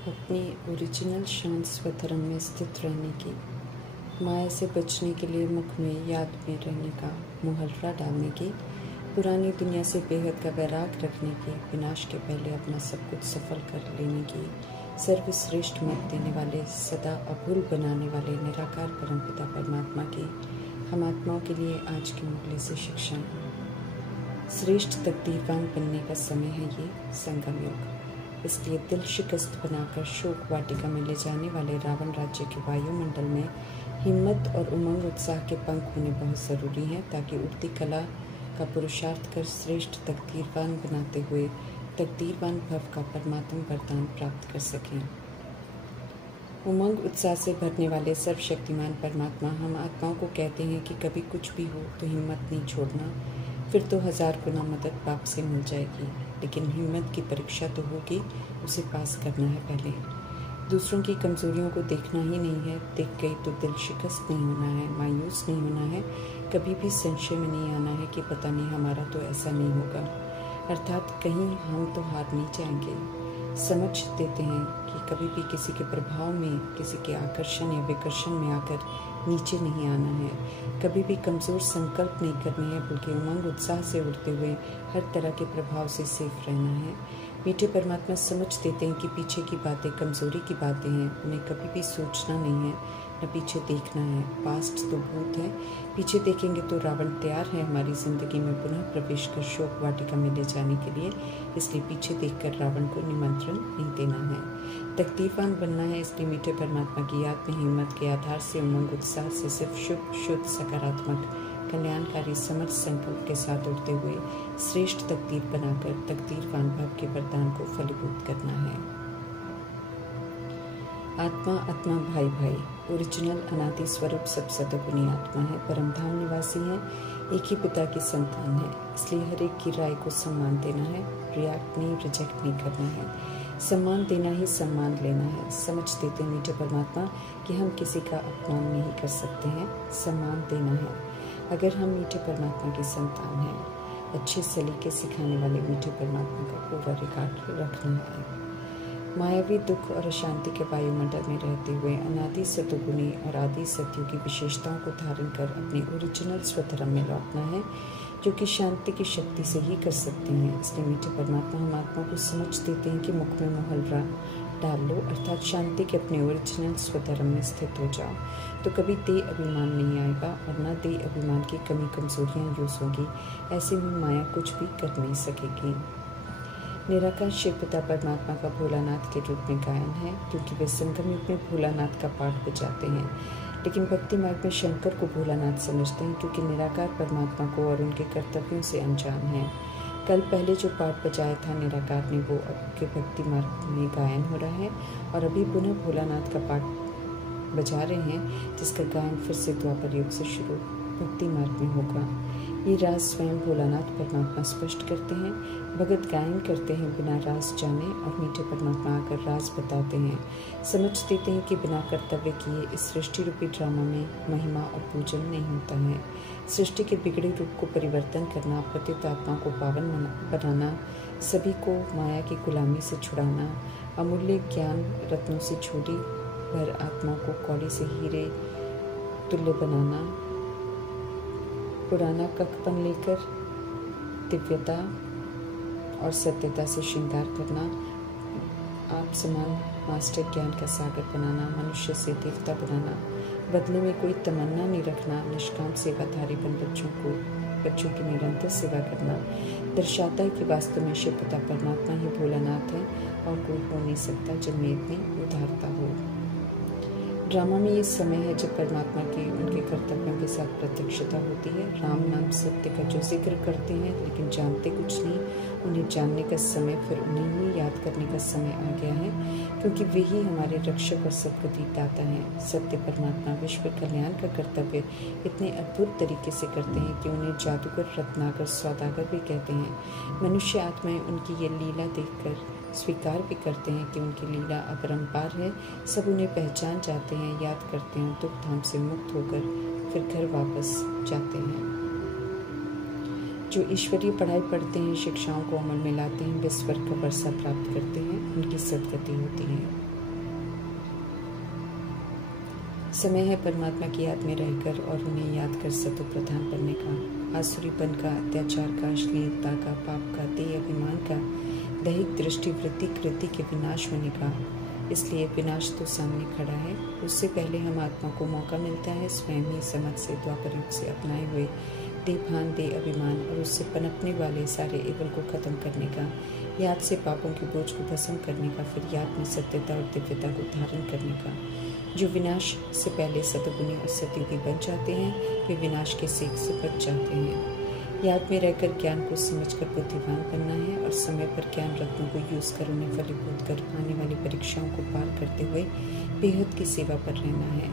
अपनी ओरिजिनल शांत स्वधर्म में स्थित रहने की, माया से बचने के लिए मुख में याद में रहने का मुहर्रा डालने की, पुरानी दुनिया से बेहद का वैराग रखने की, विनाश के पहले अपना सब कुछ सफल कर लेने की, सर्वश्रेष्ठ मत देने वाले, सदा अभूल बनाने वाले निराकार परमपिता परमात्मा की हम आत्माओं के लिए आज की मुरली से शिक्षा। श्रेष्ठ तकदीरवान बनने का समय है ये संगम योग। इसलिए दिल शिकस्त बनाकर शोक वाटिका में ले जाने वाले रावण राज्य के वायुमंडल में हिम्मत और उमंग उत्साह के पंख होने बहुत ज़रूरी हैं, ताकि उड़ती कला का पुरुषार्थ कर श्रेष्ठ तकदीरवान बनाते हुए तकदीरवान भव का परमात्म वरदान प्राप्त कर सकें। उमंग उत्साह से भरने वाले सर्वशक्तिमान परमात्मा हम आत्माओं को कहते हैं कि कभी कुछ भी हो तो हिम्मत नहीं छोड़ना, फिर तो 1000 गुना मदद बाप से मिल जाएगी। लेकिन हिम्मत की परीक्षा तो होगी, उसे पास करना है पहले। दूसरों की कमजोरियों को देखना ही नहीं है, देख गई तो दिल शिकस्त नहीं होना है, मायूस नहीं होना है, कभी भी संशय में नहीं आना है कि पता नहीं हमारा तो ऐसा नहीं होगा, अर्थात कहीं हम तो हार नहीं जाएंगे। समझ देते हैं कि कभी भी किसी के प्रभाव में, किसी के आकर्षण या विकर्षण में आकर नीचे नहीं आना है, कभी भी कमज़ोर संकल्प नहीं करने हैं, बल्कि उमंग उत्साह से उड़ते हुए हर तरह के प्रभाव से सेफ रहना है। मीठे परमात्मा समझ देते हैं कि पीछे की बातें कमज़ोरी की बातें हैं, उन्हें कभी भी सोचना नहीं है, न पीछे देखना है। पास्ट तो भूत है, पीछे देखेंगे तो रावण तैयार है हमारी ज़िंदगी में पुनः प्रवेश कर शोक वाटिका में ले जाने के लिए। इसलिए पीछे देखकर रावण को निमंत्रण नहीं देना है, तकदीरवान बनना है। इसलिए मीठे परमात्मा की याद में हिम्मत के आधार से उमंग उत्साह से सिर्फ शुभ शुद्ध सकारात्मक कल्याणकारी समझ संकल्प के साथ उड़ते हुए श्रेष्ठ तकदीर बनाकर तकदीरवान भव के वरदान को फलीभूत करना है। आत्मा आत्मा भाई भाई, ओरिजिनल अनादि स्वरूप सब सदगुणी आत्मा है, परमधाम निवासी है, एक ही पिता की संतान है। इसलिए हर एक की राय को सम्मान देना है, रिएक्ट नहीं, रिजेक्ट नहीं करना है। सम्मान देना ही सम्मान लेना है। समझ देते हैं मीठे परमात्मा कि हम किसी का अपमान नहीं कर सकते हैं, सम्मान देना है। अगर हम मीठे परमात्मा की संतान हैं, अच्छे सलीके सिखाने वाले मीठे परमात्मा का ओवर रिकॉर्ड रखना है। मायावी दुख और अशांति के वायुमंडल में रहते हुए अनादि सतुगुणी और आदि सत्यों की विशेषताओं को धारण कर अपने ओरिजिनल स्वधर्म में लौटना है, जो कि शांति की शक्ति से ही कर सकते हैं। इसलिए मीठे परमात्मा हम आत्मा को समझ देते हैं कि मुख में मुहर्रा डाल लो, अर्थात शांति के अपने ओरिजिनल स्वधर्म में स्थित हो जाओ, तो कभी देह अभिमान नहीं आएगा और न देह अभिमान की कमी कमजोरियाँ यूज होगी। ऐसे में माया कुछ भी कर नहीं सकेगी। निराकार शिव पिता परमात्मा का भोलानाथ के रूप में गायन है, क्योंकि वे संगम युग में भोलानाथ का पाठ बजाते हैं। लेकिन भक्ति मार्ग में शंकर को भोलानाथ समझते हैं, क्योंकि निराकार परमात्मा को और उनके कर्तव्यों से अनजान है। कल पहले जो पाठ बजाया था निराकार ने, वो अब के भक्ति मार्ग में गायन हो रहा है, और अभी पुनः भोलानाथ का पाठ बजा रहे हैं, जिसका गायन फिर से द्वापर युग से शुरू भक्ति मार्ग में होगा। ये राज स्वयं भोलानाथ परमात्मा स्पष्ट करते हैं। भगत गायन करते हैं बिना राज जाने, और मीठे परमात्मा आकर राज बताते हैं। समझ देते हैं कि बिना कर्तव्य किए इस सृष्टि रूपी ड्रामा में महिमा और पूजन नहीं होता है। सृष्टि के बिगड़े रूप को परिवर्तन करना, पतित आत्मा को पावन बनाना, सभी को माया की गुलामी से छुड़ाना, अमूल्य ज्ञान रत्नों से झोली भर आत्मा को कौड़ी से हीरे तुल्य बनाना, पुराना कखपन लेकर दिव्यता और सत्यता से श्रृंगार करना, आप समान मास्टर ज्ञान का सागर बनाना, मनुष्य से देवता बनाना, बदले में कोई तमन्ना नहीं रखना, निष्काम सेवाधारी बन बच्चों की निरंतर सेवा करना, दर्शाता है कि वास्तव में शिव पिता परमात्मा ही भोलानाथ है और कोई हो नहीं सकता जिनमें इतनी उदारता हो। ड्रामा में ये समय है जब परमात्मा की उनके कर्तव्यों के साथ प्रत्यक्षता होती है। राम नाम सत्य का जो जिक्र करते हैं, लेकिन जानते कुछ नहीं। उन्हें जानने का समय, फिर उन्हें ही याद करने का समय आ गया है, क्योंकि वे ही हमारे रक्षक और सद्गति दाता हैं। सत्य परमात्मा विश्व कल्याण का कर्तव्य इतने अद्भुत तरीके से करते हैं कि उन्हें जादूगर, रत्नाकर, सौदागर भी कहते हैं। मनुष्य आत्माएं उनकी ये लीला देखकर स्वीकार भी करते हैं कि उनकी लीला अपरंपार है। सब उन्हें पहचान जाते हैं, याद करते हैं, दुख धाम से मुक्त होकर फिर घर वापस जाते हैं। जो ईश्वरीय पढ़ाई पढ़ते हैं, शिक्षाओं को अमल में लाते हैं, वे स्वर्ग का वर्षा प्राप्त करते हैं, उनकी सद्गति होती है। समय है परमात्मा की याद में रहकर और उन्हें याद कर सतो प्रधान बनने का, आसुरीपन का, अत्याचार का, अश्लीलता का, पाप का, देह अभिमान का, दैहिक दृष्टि वृत्ति कृति के विनाश होने का। इसलिए विनाश तो सामने खड़ा है, उससे पहले हम आत्मा को मौका मिलता है स्वयं ही समझ से द्वापर युग से अपनाए हुए देभान दे अभिमान और उससे पनपने वाले सारे एवल को खत्म करने का, याद से पापों के बोझ को भस्म करने का, फिर याद में सत्यता और दिव्यता को धारण करने का। जो विनाश से पहले सतगुणी और सतयुगी बन जाते हैं वे विनाश के सेक से बच जाते हैं। याद में रहकर ज्ञान को समझकर बुद्धिमान बनना है और समय पर ज्ञान रत्नों को यूज कर उन्हें फलीभूत कर आने वाली परीक्षाओं को पार करते हुए बेहद की सेवा पर रहना है।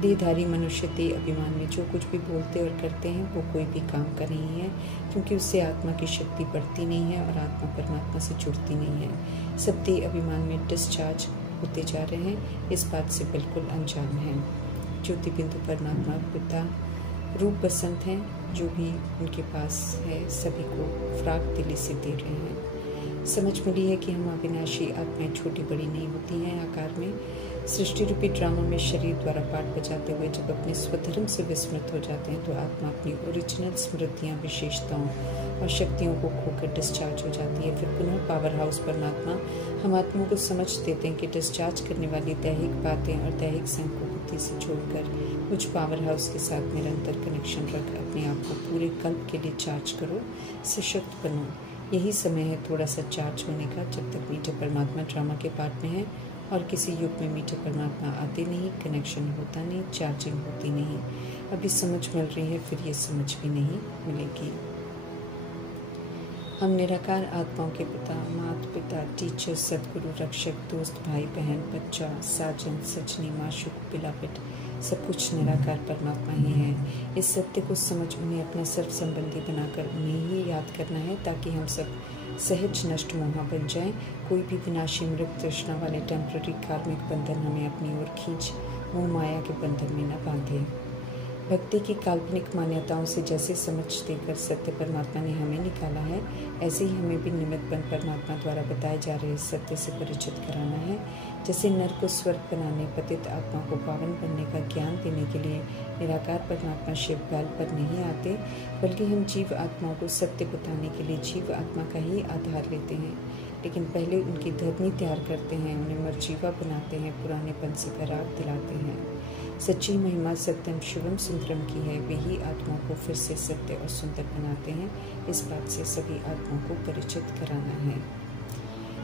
देहधारी मनुष्य देह अभिमान में जो कुछ भी बोलते और करते हैं वो कोई भी काम का नहीं है, क्योंकि उससे आत्मा की शक्ति बढ़ती नहीं है और आत्मा परमात्मा से जुड़ती नहीं है। सब देह अभिमान में डिस्चार्ज होते जा रहे हैं, इस बात से बिल्कुल अनजान है। ज्योति बिंदु परमात्मा पिता रूप बसंत हैं, जो भी उनके पास है सभी को फ्राक दिली से दे रहे हैं। समझ मिली है कि हम अविनाशी आत्माएं छोटी बड़ी नहीं होती हैं आकार में। सृष्टि रूपी ड्रामा में शरीर द्वारा पाठ बजाते हुए जब अपने स्वधर्म से विस्मृत हो जाते हैं तो आत्मा अपनी ओरिजिनल स्मृतियाँ, विशेषताओं और शक्तियों को खोकर डिस्चार्ज हो जाती है। फिर पुनः पावर हाउस परमात्मा हम आत्माओं को समझ देते हैं कि डिस्चार्ज करने वाली दैहिक बातें और दैहिक संघ को बुद्धि से छोड़कर कुछ पावर हाउस के साथ निरंतर कनेक्शन रख अपने आप को पूरे कल्प के लिए चार्ज करो, सशक्त बनो। यही समय है थोड़ा सा चार्ज होने का, जब तक मीठे परमात्मा ड्रामा के पार्ट में है और किसी युग में मीठे परमात्मा आते नहीं, कनेक्शन होता नहीं, चार्जिंग होती नहीं। अभी समझ मिल रही है, फिर ये समझ भी नहीं मिलेगी। हम निराकार आत्माओं के पिता, माता पिता, टीचर, सदगुरु, रक्षक, दोस्त, भाई बहन, बच्चा, साजन, सजनी, माशूक, पिलापिट सब कुछ निराकार परमात्मा ही है। इस सत्य को समझ उन्हें अपना सर्व संबंधी बनाकर उन्हें ही याद करना है, ताकि हम सब सहज नष्ट मोहा बन जाएं। कोई भी विनाशी मृत तृष्णा वाले टेम्पररी कार्मिक बंधन हमें अपनी ओर खींच मोह माया के बंधन में न बांधे। भक्ति की काल्पनिक मान्यताओं से जैसे समझ देकर सत्य परमात्मा ने हमें निकाला है, ऐसे ही हमें भी निमित्त बन परमात्मा द्वारा बताए जा रहे सत्य से परिचित कराना है। जैसे नर को स्वर्ग बनाने, पतित आत्मा को पावन बनने का ज्ञान देने के लिए निराकार परमात्मा शिव बैल पर नहीं आते, बल्कि हम जीव आत्माओं को सत्य बताने के लिए जीव आत्मा का ही आधार लेते हैं। लेकिन पहले उनकी धरनी तैयार करते हैं, उन्हें मर्जीवा बनाते हैं, पुरानेपन से फराग दिलाते हैं। सच्ची महिमा सत्यम शिवम सुंदरम की है, वे ही आत्माओं को फिर से सत्य और सुंदर बनाते हैं। इस बात से सभी आत्माओं को परिचित कराना है।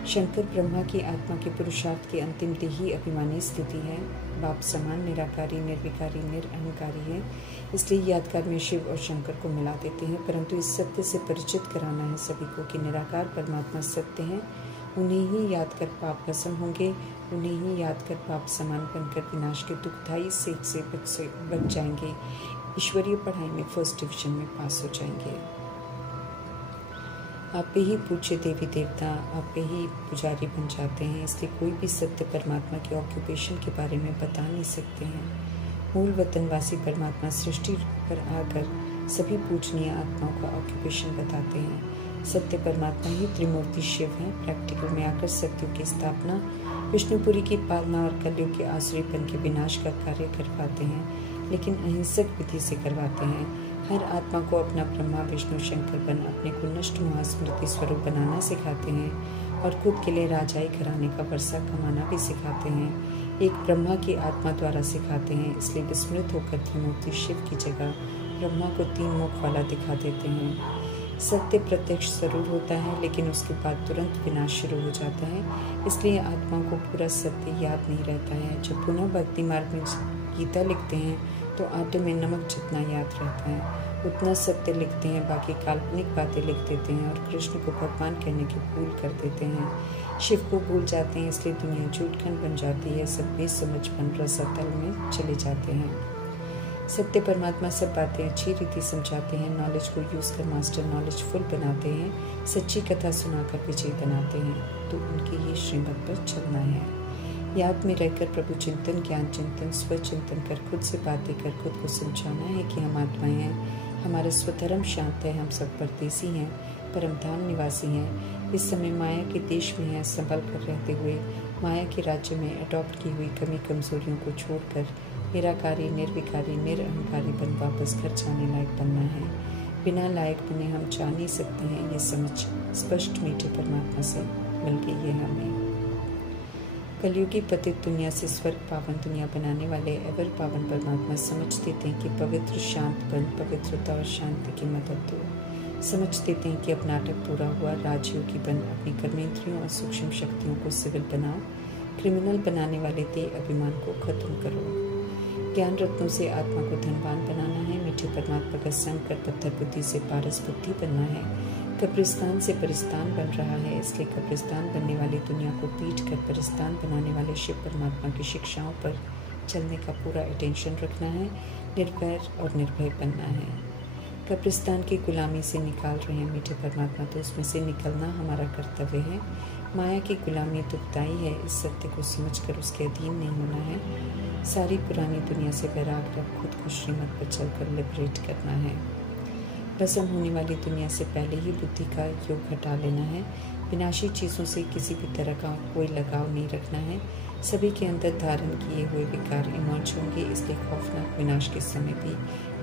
शंकर ब्रह्मा की आत्मा के पुरुषार्थ की अंतिम देही अभिमानी स्थिति है। बाप समान निराकारी, निर्विकारी, निरअहंकारी है, इसलिए यादगार में शिव और शंकर को मिला देते हैं। परंतु इस सत्य से परिचित कराना है सभी को कि निराकार परमात्मा सत्य है। उन्हें ही याद कर पाप भस्म होंगे, उन्हें ही याद कर पाप समान बनकर विनाश के दुखदायी सेक से बच जाएंगे। ईश्वरीय पढ़ाई में फर्स्ट डिवीजन में पास हो जाएंगे। आप पे ही पूज्य देवी देवता, आप पे ही पुजारी बन जाते हैं, इसलिए कोई भी सत्य परमात्मा के ऑक्यूपेशन के बारे में बता नहीं सकते हैं। मूल वतनवासी परमात्मा सृष्टि पर आकर सभी पूजनीय आत्माओं का ऑक्यूपेशन बताते हैं। सत्य परमात्मा ही त्रिमूर्ति शिव हैं। प्रैक्टिकल में आकर सत्यों की स्थापना, विष्णुपुरी की पालना और कलयुग के आसुरीपन के विनाश का कार्य करवाते हैं, लेकिन अहिंसक विधि से करवाते हैं। हर आत्मा को अपना ब्रह्मा विष्णु शंकर बन अपने को नष्ट महास्मृति स्वरूप बनाना सिखाते हैं और खुद के लिए राजाई घराने का वर्षा कमाना भी सिखाते हैं। एक ब्रह्मा की आत्मा द्वारा सिखाते हैं, इसलिए विस्मृत होकर त्रिमूर्ति शिव की जगह ब्रह्मा को 3 मुख वाला दिखा देते हैं। सत्य प्रत्यक्ष जरूर होता है, लेकिन उसके बाद तुरंत विनाश शुरू हो जाता है, इसलिए आत्मा को पूरा सत्य याद नहीं रहता है। जब पुनः भक्ति मार्ग में गीता लिखते हैं तो आटे में नमक जितना याद रहता है उतना सत्य लिखते हैं, बाकी काल्पनिक बातें लिख देते हैं और कृष्ण को भगवान कहने की भूल कर देते हैं। शिव को भूल जाते हैं, इसलिए दुनिया झूठखंड बन जाती है। सब बेसमझपन रसातल में चले जाते हैं। सत्य परमात्मा सब बातें अच्छी रीति समझाते हैं, नॉलेज को यूज कर मास्टर नॉलेजफुल बनाते हैं, सच्ची कथा सुनाकर विजयी बनाते हैं। तो उनकी ये श्रीमत पर चलना है। याद में रहकर प्रभु चिंतन, ज्ञान चिंतन, स्वचिंतन कर खुद से बातें कर खुद को समझाना है कि हम आत्माएं हैं, हमारा स्वधर्म शांत है, हम सब परदेसी हैं, परम धाम निवासी हैं। इस समय माया के देश में हैं, संभल कर रहते हुए माया के राज्य में अडॉप्ट की हुई कमी कमजोरियों को छोड़कर निराकारी, निर्विकारी, निरअहंकारी बन वापस घर जाने लायक बनना है। बिना लायक बने हम जा नहीं सकते हैं, ये समझ स्पष्ट मीठे परमात्मा से मिल गई है हमें। कलयुगी पतित दुनिया से स्वर्ग पावन दुनिया बनाने वाले एवर पावन परमात्मा समझ देते हैं कि पवित्र शांत बन पवित्रता और शांति की मदद दो। समझ देते हैं कि अब नाटक पूरा हुआ, राजयोगी बन अपनी कर्मेंद्रियों और सूक्ष्म शक्तियों को सिविल बनाओ। क्रिमिनल बनाने वाले देह अभिमान को खत्म करो। ज्ञान रत्नों से आत्मा को धनवान बनाना है। मीठे परमात्मा का संग कर पत्थर बुद्धि से पारस बुद्धि बनना है। कब्रिस्तान से परिस्तान बन रहा है, इसलिए कब्रिस्तान बनने वाली दुनिया को पीट कर परिस्तान बनाने वाले शिव परमात्मा की शिक्षाओं पर चलने का पूरा अटेंशन रखना है। निर्वैर और निर्भय बनना है। कब्रिस्तान की गुलामी से निकाल रहे हैं मीठे परमात्मा, तो उसमें से निकलना हमारा कर्तव्य है। माया की गुलामी दुखदाई है, इस सत्य को समझकर उसके अधीन नहीं होना है। सारी पुरानी दुनिया से वैराग रख खुद को श्रीमत पर चलकर लिबरेट करना है। भस्म होने वाली दुनिया से पहले ही बुद्धि का योग हटा लेना है। विनाशी चीज़ों से किसी भी तरह का कोई लगाव नहीं रखना है। सभी के अंदर धारण किए हुए विकार इमर्ज होंगे, इसलिए खौफनाक विनाश के समय भी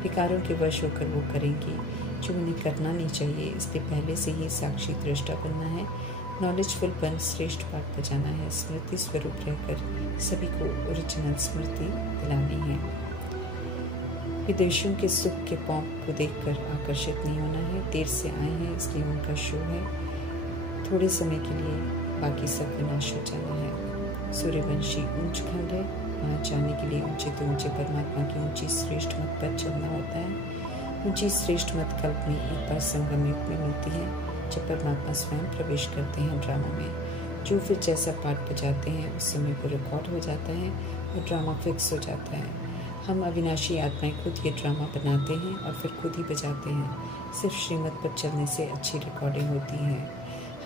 विकारों के वश होकर वो करेंगे जो उन्हें करना नहीं चाहिए, इसलिए पहले से ही साक्षी दृष्टा बनना है। नॉलेजफुल बन श्रेष्ठ पाठ बजाना है। स्मृति स्वरूप रहकर सभी को ओरिजिनल स्मृति दिलानी है। विदेशियों के सुख के पौंप को देखकर आकर्षित नहीं होना है। देर से आए हैं इसलिए उनका शो है, थोड़े समय के लिए बाकी सब विनाश हो जाना है। सूर्यवंशी ऊंच खंड है, वहाँ जाने के लिए ऊंचे तो ऊंचे परमात्मा की ऊंची श्रेष्ठ मत पर चलना होता है। ऊंची श्रेष्ठ मत कल्प में एक बार संगम युग में मिलती है, जब परमात्मा स्वयं प्रवेश करते हैं ड्रामा में। जो फिर जैसा पाठ बजाते हैं उस समय वो रिकॉर्ड हो जाता है और ड्रामा फिक्स हो जाता है। हम अविनाशी आत्माएं खुद ये ड्रामा बनाते हैं और फिर खुद ही बजाते हैं। सिर्फ श्रीमत पर चलने से अच्छी रिकॉर्डिंग होती है।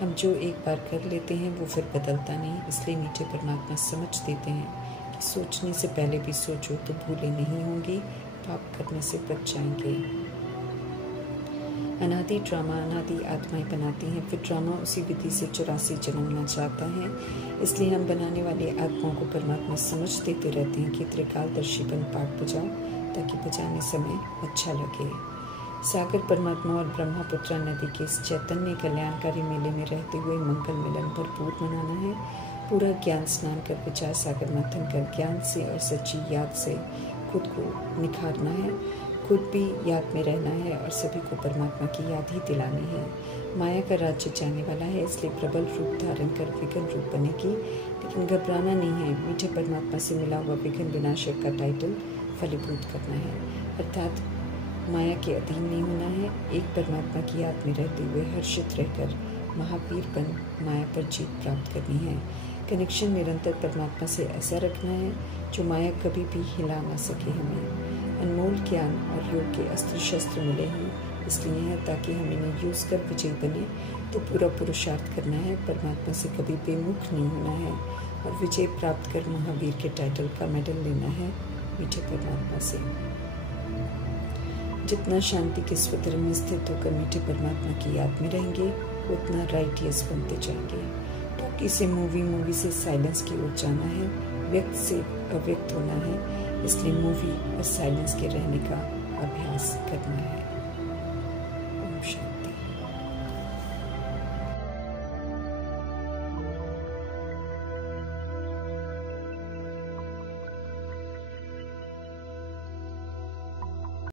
हम जो एक बार कर लेते हैं वो फिर बदलता नहीं, इसलिए मीठे परमात्मा समझ देते हैं कि सोचने से पहले भी सोचो तो भूलें नहीं होंगी, पाप करने से बच जाएंगे। अनादि ड्रामा अनादि आत्माएं बनाती हैं, फिर ड्रामा उसी विधि से 84 जन्मना चाहता है। इसलिए हम बनाने वाली आत्माओं को परमात्मा समझ देते रहते हैं कि त्रिकालदर्शी बन पाठ बजाओ, ताकि बजाने समय अच्छा लगे। सागर परमात्मा और ब्रह्मपुत्र नदी के इस चैतन्य कल्याणकारी मेले में रहते हुए मंगल मिलन भरपूर मनाना है। पूरा ज्ञान स्नान कर विचार सागर मंथन कर ज्ञान से और सच्ची याद से खुद को निखारना है। खुद भी याद में रहना है और सभी को परमात्मा की याद ही दिलानी है। माया का राज्य जाने वाला है, इसलिए प्रबल रूप धारण कर विघ्न रूप बनेगी, लेकिन घबराना नहीं है। मीठे परमात्मा से मिला हुआ विघ्न विनाशक का टाइटल फलीभूत करना है, अर्थात माया के अधीन नहीं होना है। एक परमात्मा की याद में रहते हुए हर्षित रहकर महावीर बन माया पर जीत प्राप्त करनी है। कनेक्शन निरंतर परमात्मा से ऐसा रखना है जो माया कभी भी हिला ना सके। हमें अनमोल ज्ञान और योग के अस्त्र शस्त्र मिले हैं, इसलिए है ताकि हम इन्हें यूज़ कर विजयी बने। तो पूरा पुरुषार्थ करना है, परमात्मा से कभी बेमुख नहीं होना है और विजय प्राप्त कर महावीर के टाइटल का मेडल लेना है मीठे परमात्मा से। जितना शांति के स्वतर में स्थित होकर मीठे परमात्मा की याद में रहेंगे, उतना राइटियस बनते जाएंगे। तो किसी मूवी से साइलेंस की ओर जाना है, व्यक्त से अव्यक्त होना है, इसलिए मूवी और साइलेंस के रहने का अभ्यास करना है।